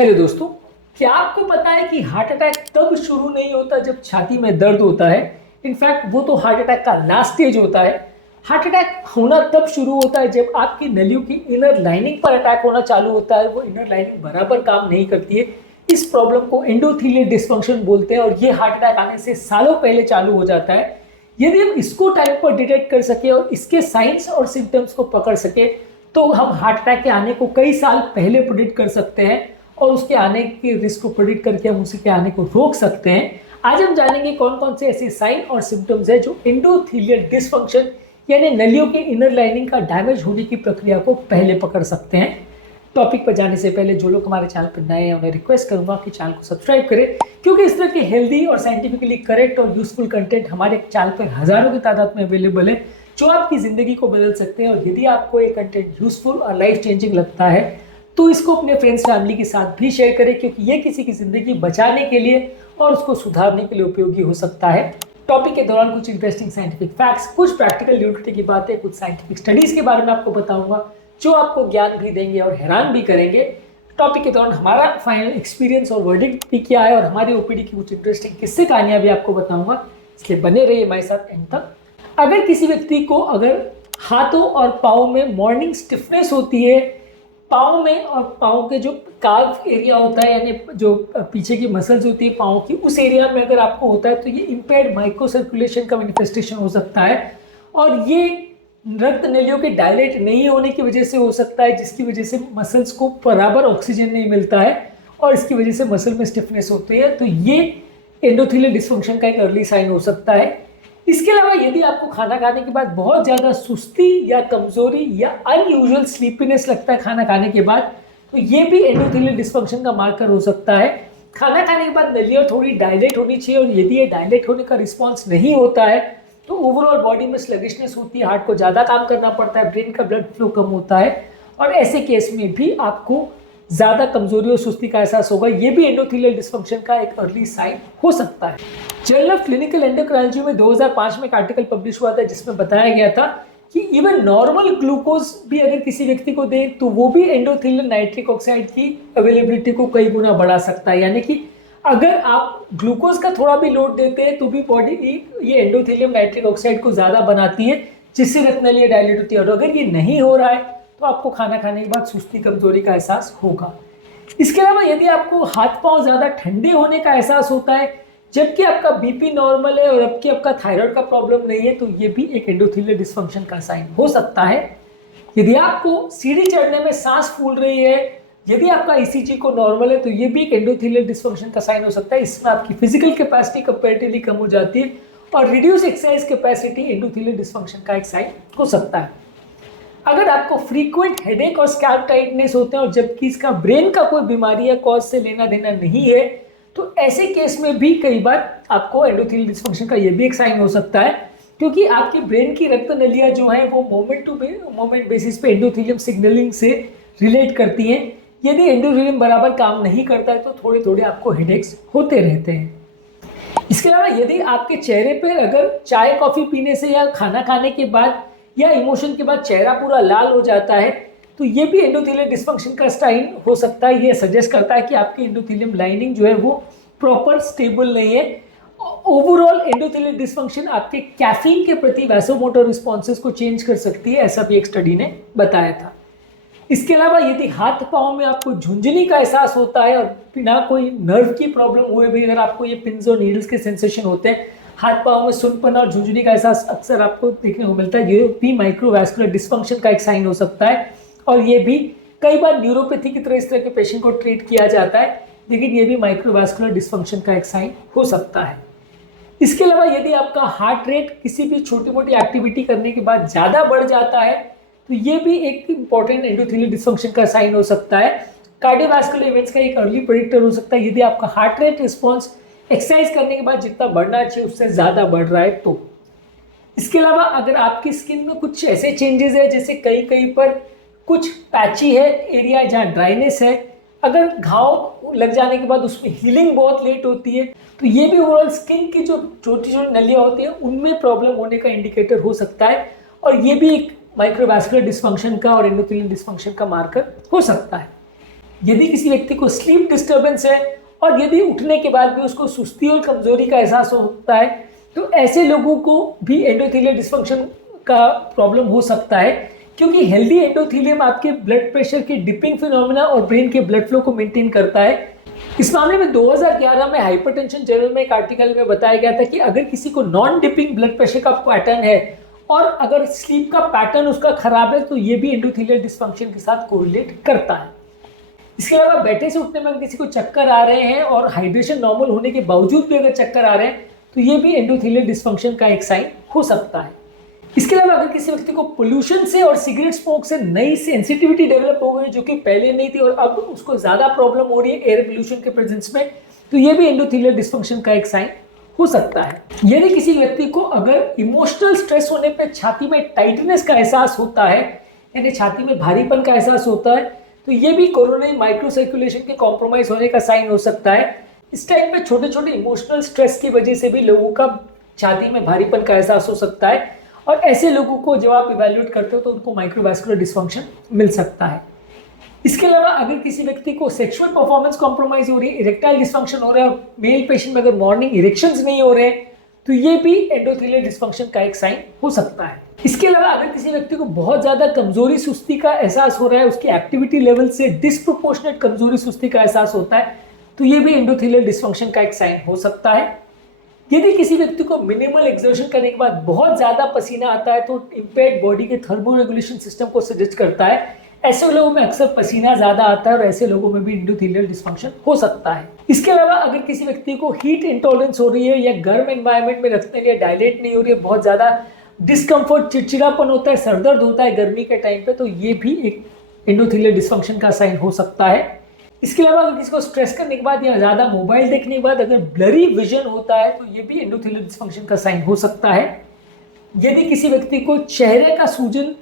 Hello दोस्तों, क्या आपको पता है कि हार्ट अटैक तब शुरू नहीं होता जब छाती में दर्द होता है। इनफैक्ट वो तो हार्ट अटैक का लास्ट स्टेज होता है। हार्ट अटैक होना तब शुरू होता है जब आपकी नलियों की इनर लाइनिंग पर अटैक होना चालू होता है। वो इनर लाइनिंग बराबर काम नहीं करती है। इस प्रॉब्लम को एंडोथेलियल डिस्फंक्शन बोलते हैं और ये हार्ट अटैक आने से सालों पहले चालू हो जाता है। यदि हम इसको टाइम पर डिटेक्ट कर सके और इसके साइंस और सिम्टम्स को पकड़ सके तो हम हार्ट अटैक के आने को कई साल पहले प्रिडिक्ट कर सकते हैं और उसके आने के रिस्क को प्रेडिक्ट करके हम उसके आने को रोक सकते हैं। आज हम जानेंगे कौन कौन से ऐसे साइन और सिम्टम्स है जो एंडोथेलियल डिस्फंक्शन यानी नलियों की इनर लाइनिंग का डैमेज होने की प्रक्रिया को पहले पकड़ सकते हैं। टॉपिक पर जाने से पहले जो लोग हमारे चैनल पर नए हैं उन्हें रिक्वेस्ट करूंगा कि चैनल को सब्सक्राइब करें, क्योंकि इस तरह के हेल्दी और साइंटिफिकली करेक्ट और यूजफुल कंटेंट हमारे चैनल पर हजारों की तादाद में अवेलेबल है जो आपकी जिंदगी को बदल सकते हैं। और यदि आपको ये कंटेंट यूजफुल और लाइफ चेंजिंग लगता है तो इसको अपने फ्रेंड्स फैमिली के साथ भी शेयर करें, क्योंकि ये किसी की जिंदगी बचाने के लिए और उसको सुधारने के लिए उपयोगी हो सकता है। टॉपिक के दौरान कुछ इंटरेस्टिंग साइंटिफिक फैक्ट्स, कुछ प्रैक्टिकल यूटिलिटी की बातें, कुछ साइंटिफिक स्टडीज के बारे में आपको बताऊंगा जो आपको ज्ञान भी देंगे और हैरान भी करेंगे। टॉपिक के दौरान हमारा फाइनल एक्सपीरियंस और वर्डिक्ट भी क्या है और हमारी ओपीडी की कुछ इंटरेस्टिंग किस्से कहानियां भी आपको बताऊंगा, इसलिए बने रहिए हमारे साथ एंड तक। अगर किसी व्यक्ति को अगर हाथों और पाँव में मॉर्निंग स्टिफनेस होती है, पाँव में और पाँव के जो काफ एरिया होता है यानी जो पीछे की मसल्स होती है पाँव की, उस एरिया में अगर आपको होता है तो ये इम्पेयर्ड माइक्रो सर्कुलेशन का मैनिफेस्टेशन हो सकता है। और ये रक्त नलियों के डायलेट नहीं होने की वजह से हो सकता है, जिसकी वजह से मसल्स को बराबर ऑक्सीजन नहीं मिलता है और इसकी वजह से मसल में स्टिफनेस होती है। तो ये एंडोथेलियल डिस्फंक्शन का एक अर्ली साइन हो सकता है। इसके अलावा यदि आपको खाना खाने के बाद बहुत ज़्यादा सुस्ती या कमजोरी या अनयूजुअल स्लीपीनेस लगता है खाना खाने के बाद, तो ये भी एंडोथेलियल डिस्फंक्शन का मार्कर हो सकता है। खाना खाने के बाद नलियाँ थोड़ी डायलेट होनी चाहिए और यदि ये डायलेट होने का रिस्पॉन्स नहीं होता है तो ओवरऑल बॉडी में स्लगिशनेस होती है, हार्ट को ज़्यादा काम करना पड़ता है, ब्रेन का ब्लड फ्लो कम होता है और ऐसे केस में भी आपको ज़्यादा कमजोरी और सुस्ती का एहसास होगा। ये भी एंडोथेलियल डिस्फंक्शन का एक अर्ली साइन हो सकता है। जर्नल ऑफ क्लिनिकल एंडोक्राइनोलॉजी में 2005 में एक आर्टिकल पब्लिश हुआ था जिसमें बताया गया था कि इवन नॉर्मल ग्लूकोज भी अगर किसी व्यक्ति को दें तो वो भी एंडोथेलियल नाइट्रिक ऑक्साइड की अवेलेबिलिटी को कई गुना बढ़ा सकता है। यानी कि अगर आप ग्लूकोज का थोड़ा भी लोड देते हैं तो भी बॉडी ये एंडोथेलियम नाइट्रिक ऑक्साइड को ज़्यादा बनाती है, जिससे रक्त नलियाँ डायलेट होती है। और अगर ये नहीं हो रहा है तो आपको खाना खाने के बाद सुस्ती कमजोरी का एहसास होगा। इसके अलावा यदि आपको हाथ पांव ज़्यादा ठंडे होने का एहसास होता है जबकि आपका बीपी नॉर्मल है और आपकी आपका थायराइड का प्रॉब्लम नहीं है, तो ये भी एक एंडोथेलियल डिस्फंक्शन का साइन हो सकता है। यदि आपको सीढ़ी चढ़ने में सांस फूल रही है, यदि आपका ईसीजी को नॉर्मल है, तो ये भी एक एंडोथेलियल डिस्फंक्शन का साइन हो सकता है। इसमें आपकी फिजिकल कैपेसिटी कंपैरेटिवली कम हो जाती है और reduce exercise capacity endothelial dysfunction का एक साइन हो सकता है। अगर आपको फ्रीक्वेंट हेडेक और स्कैल्प टाइटनेस होते हैं और जबकि इसका ब्रेन का कोई बीमारी या कॉज से लेना देना नहीं है, तो ऐसे केस में भी कई बार आपको एंडोथेलियल डिस्फंक्शन का ये भी एक साइन हो सकता है, क्योंकि आपके ब्रेन की रक्त नलियाँ जो हैं वो मोमेंट टू मोमेंट बेसिस पे एंडोथेलियम सिग्नलिंग से रिलेट करती हैं। यदि एंडोथेलियम बराबर काम नहीं करता है तो थोड़े थोड़े आपको हेडेक्स होते रहते हैं। इसके अलावा यदि आपके चेहरे पर अगर चाय कॉफ़ी पीने से या खाना खाने के बाद या इमोशन के बाद चेहरा पूरा लाल हो जाता है, तो ये भी एंडोथेलियल डिस्फंक्शन का साइन हो सकता है। ये सजेस्ट करता है कि आपकी एंडोथेलियम लाइनिंग जो है वो प्रॉपर स्टेबल नहीं है। ओवरऑल एंडोथेलियल डिस्फंक्शन आपके कैफीन के प्रति वैसोमोटर रिस्पॉन्सेस को चेंज कर सकती है, ऐसा भी एक स्टडी ने बताया था। इसके अलावा यदि हाथ पाँव में आपको झुंझुनी का एहसास होता है और बिना कोई नर्व की प्रॉब्लम हुए भी अगर आपको ये पिंस और नीडल्स के सेंसेशन होते हैं, हाथ पाँव में सुनपन और झुंझुनी का एहसास अक्सर आपको देखने को मिलता है, ये भी माइक्रोवैस्कुलर डिस्फंक्शन का एक साइन हो सकता है। और ये भी कई बार न्यूरोपैथी की तरह इस तरह के पेशेंट को ट्रीट किया जाता है, लेकिन ये भी माइक्रोवैस्कुलर डिस्फंक्शन का एक साइन हो सकता है। इसके अलावा यदि आपका हार्ट रेट किसी भी छोटी मोटी एक्टिविटी करने के बाद ज़्यादा बढ़ जाता है, तो ये भी एक इंपॉर्टेंट एंडोथेलियल डिस्फंक्शन का साइन हो सकता है। कार्डियोवैस्कुलर इवेंट्स का एक अर्ली प्रेडिक्टर हो सकता है यदि आपका हार्ट रेट रिस्पॉन्स एक्सरसाइज करने के बाद जितना बढ़ना चाहिए उससे ज़्यादा बढ़ रहा है तो। इसके अलावा अगर आपकी स्किन में कुछ ऐसे चेंजेस है जैसे कहीं कहीं पर कुछ पैची है एरिया जहाँ ड्राइनेस है, अगर घाव लग जाने के बाद उसमें हीलिंग बहुत लेट होती है, तो ये भी ओवरऑल स्किन की जो छोटी छोटी नलियाँ होती हैं उनमें प्रॉब्लम होने का इंडिकेटर हो सकता है और ये भी एक माइक्रोवैस्कुलर डिस्फंक्शन का और एंडोथेलियल डिस्फंक्शन का मार्कर हो सकता है। यदि किसी व्यक्ति को स्लीप डिस्टर्बेंस है और यदि उठने के बाद भी उसको सुस्ती और कमजोरी का एहसास होता है, तो ऐसे लोगों को भी एंडोथेलियल डिस्फंक्शन का प्रॉब्लम हो सकता है, क्योंकि हेल्दी एंडोथेलियम आपके ब्लड प्रेशर के डिपिंग फिनोमेना और ब्रेन के ब्लड फ्लो को मेंटेन करता है। इस मामले में 2011 में हाइपरटेंशन जर्नल में एक आर्टिकल में बताया गया था कि अगर किसी को नॉन डिपिंग ब्लड प्रेशर का पैटर्न है और अगर स्लीप का पैटर्न उसका खराब है, तो ये भी एंडोथेलियल डिस्फंक्शन के साथ कोरिलेट करता है। इसके अलावा बैठे से उठने में अगर किसी को चक्कर आ रहे हैं और हाइड्रेशन नॉर्मल होने के बावजूद भी अगर चक्कर आ रहे हैं, तो ये भी एंडोथेलियल डिस्फंक्शन का एक साइन हो सकता है। इसके अलावा अगर किसी व्यक्ति को पोल्यूशन से और सिगरेट स्मोक से नई सेंसिटिविटी डेवलप हो गई जो कि पहले नहीं थी और अब उसको ज्यादा प्रॉब्लम हो रही है एयर पोल्यूशन के प्रेजेंस में, तो ये भी एंडोथेलियल डिस्फंक्शन का एक साइन हो सकता है। यदि किसी व्यक्ति को अगर इमोशनल स्ट्रेस होने पर छाती में टाइटनेस का एहसास होता है, यानी छाती में भारीपन का एहसास होता है, तो ये भी कोरोनरी माइक्रो सर्कुलेशन के कॉम्प्रोमाइज होने का साइन हो सकता है। इस टाइम पे छोटे छोटे इमोशनल स्ट्रेस की वजह से भी लोगों का छाती में भारीपन का एहसास हो सकता है, और ऐसे लोगों को जब आप इवैल्यूएट करते हो तो उनको माइक्रोवास्कुलर डिस्फंक्शन मिल सकता है। इसके अलावा अगर किसी व्यक्ति को सेक्सुअल परफॉर्मेंस कॉम्प्रोमाइज हो रही है, इरेक्टाइल डिस्फंक्शन हो रहा है और मेल पेशेंट में अगर मॉर्निंग इरेक्शंस नहीं हो रहे हैं, तो ये भी एंडोथेलियल डिस्फंक्शन का एक साइन हो सकता है। इसके अलावा अगर किसी व्यक्ति को बहुत ज्यादा कमजोरी सुस्ती का एहसास हो रहा है, उसकी एक्टिविटी लेवल से डिस्प्रोपोर्शनेट कमजोरी सुस्ती का एहसास होता है, तो ये भी एंडोथेलियल डिस्फंक्शन का एक साइन हो सकता है। यदि किसी व्यक्ति को मिनिमल एक्सर्शन करने के बाद बहुत ज्यादा पसीना आता है, तो इम्पेयर्ड बॉडी के थर्मो रेगुलेशन सिस्टम को सजेस्ट करता है। ऐसे लोगों में अक्सर पसीना ज्यादा आता है और ऐसे लोगों में भी एंडोथेलियल डिस्फंक्शन हो सकता है। इसके अलावा अगर किसी व्यक्ति को हीट इंटॉलरेंस हो रही है या गर्म एनवायरनमेंट में रखने के लिए डायलेट नहीं हो रही है, बहुत ज्यादा डिस्कम्फर्ट, चिड़चिड़ापन होता है, सरदर्द होता है गर्मी के टाइम पे, तो ये भी एक एंडोथेलियल डिस्फंक्शन का साइन हो सकता है। इसके अलावा अगर किसी को स्ट्रेस करने के बाद या ज्यादा मोबाइल देखने के बाद अगर ब्लरी विजन होता है, तो ये भी एंडोथेलियल डिस्फंक्शन का साइन हो सकता है। यदि किसी व्यक्ति को चेहरे का सूजन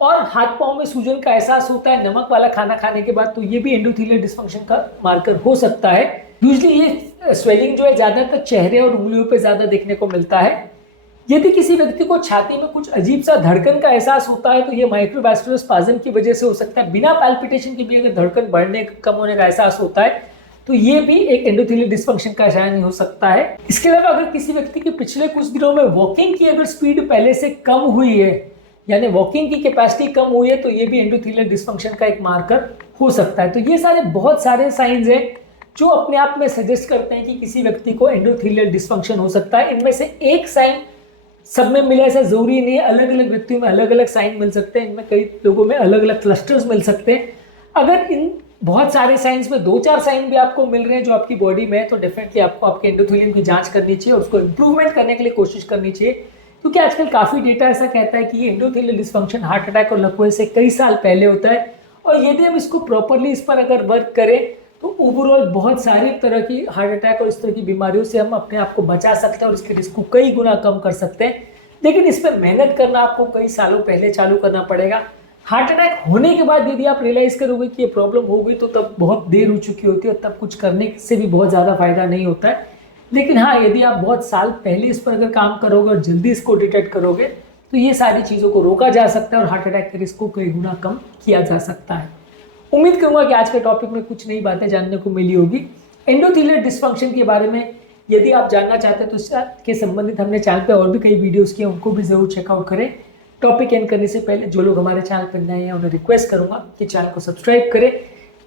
और हाथ पांव में सूजन का एहसास होता है नमक वाला खाना खाने के बाद, तो ये भी एंडोथेलियल डिस्फंक्शन का मार्कर हो सकता है। यूजुअली ये स्वेलिंग जो है ज्यादातर चेहरे और उंगलियों पे ज्यादा देखने को मिलता है। यदि किसी व्यक्ति को छाती में कुछ अजीब सा धड़कन का एहसास होता है, तो ये माइक्रोवास्कुलर स्पाज्म की वजह से हो सकता है। बिना पैल्पिटेशन के भी अगर धड़कन बढ़ने कम होने का एहसास होता है, तो ये भी एक एंडोथेलियल डिस्फंक्शन का साइन हो सकता है। इसके अलावा अगर किसी व्यक्ति की पिछले कुछ दिनों में वॉकिंग की अगर स्पीड पहले से कम हुई है, यानी वॉकिंग की कैपेसिटी कम हुई है, तो ये भी एंडोथेलियल डिस्फंक्शन का एक मार्कर हो सकता है। तो ये सारे बहुत सारे साइंस हैं जो अपने आप में सजेस्ट करते हैं कि किसी व्यक्ति को एंडोथेलियल डिस्फंक्शन हो सकता है। इनमें से एक साइन सब में मिले ऐसा जरूरी नहीं है, अलग अलग व्यक्तियों में अलग अलग साइन मिल सकते हैं, इनमें कई लोगों में अलग अलग क्लस्टर्स मिल सकते हैं। अगर इन बहुत सारे साइंस में 2-4 साइन भी आपको मिल रहे हैं जो आपकी बॉडी में है, तो डेफिनेटली आपको आपके एंडोथेलियम की जांच करनी चाहिए और उसको इंप्रूवमेंट करने के लिए कोशिश करनी चाहिए, क्योंकि आजकल काफ़ी डेटा ऐसा कहता है कि ये एंडोथेलियल डिस्फंक्शन हार्ट अटैक और लकवे से कई साल पहले होता है, और यदि हम इसको प्रॉपरली इस पर अगर वर्क करें तो ओवरऑल बहुत सारी तरह की हार्ट अटैक और इस तरह की बीमारियों से हम अपने आप को बचा सकते हैं और इसके रिस्क को कई गुना कम कर सकते हैं। लेकिन इस पर मेहनत करना आपको कई सालों पहले चालू करना पड़ेगा। हार्ट अटैक होने के बाद यदि आप रियलाइज करोगे कि ये प्रॉब्लम हो गई, तो तब बहुत देर हो चुकी होती है और तब कुछ करने से भी बहुत ज़्यादा फायदा नहीं होता है। लेकिन हाँ, यदि आप बहुत साल पहले इस पर अगर काम करोगे और जल्दी इसको डिटेक्ट करोगे, तो ये सारी चीज़ों को रोका जा सकता है और हार्ट अटैक के रिस्क को कई गुना कम किया जा सकता है। उम्मीद करूंगा कि आज के टॉपिक में कुछ नई बातें जानने को मिली होगी। एंडोथेलियल डिस्फंक्शन के बारे में यदि आप जानना चाहते हैं तो इसके संबंधित हमने चैनल पे और भी कई वीडियोस किए, उनको भी जरूर चेकआउट करें। टॉपिक एंड करने से पहले जो लोग हमारे चैनल पर नए हैं उन्हें रिक्वेस्ट करूंगा कि चैनल को सब्सक्राइब करें,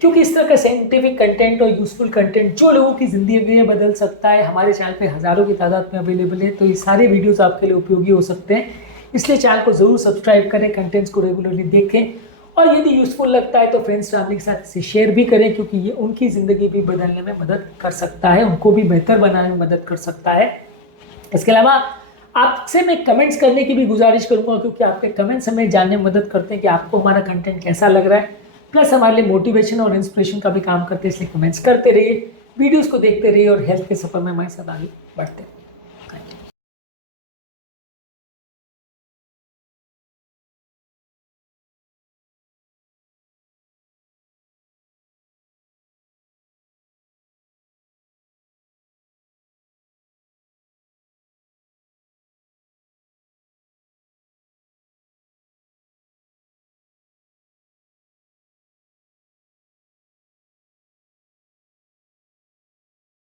क्योंकि इस तरह का साइंटिफिक कंटेंट और यूजफुल कंटेंट जो लोगों की जिंदगी बदल सकता है हमारे चैनल पे हज़ारों की तादाद में अवेलेबल है। तो ये सारे वीडियोस आपके लिए उपयोगी हो सकते हैं, इसलिए चैनल को जरूर सब्सक्राइब करें, कंटेंट्स को रेगुलरली देखें, और यदि यूजफुल लगता है तो फ्रेंड्स फैमिली के साथ इसे शेयर भी करें, क्योंकि ये उनकी ज़िंदगी भी बदलने में मदद कर सकता है, उनको भी बेहतर बनाने में मदद कर सकता है। इसके अलावा आपसे मैं कमेंट्स करने की भी गुजारिश करूंगा, क्योंकि आपके कमेंट्स हमें जानने में मदद करते हैं कि आपको हमारा कंटेंट कैसा लग रहा है, प्लस हमारे लिए मोटिवेशन और इंस्पिरेशन का भी काम करते हैं। इसलिए कमेंट्स करते रहिए, वीडियोज़ को देखते रहिए और हेल्थ के सफ़र में हमारे साथ आगे बढ़ते हैं।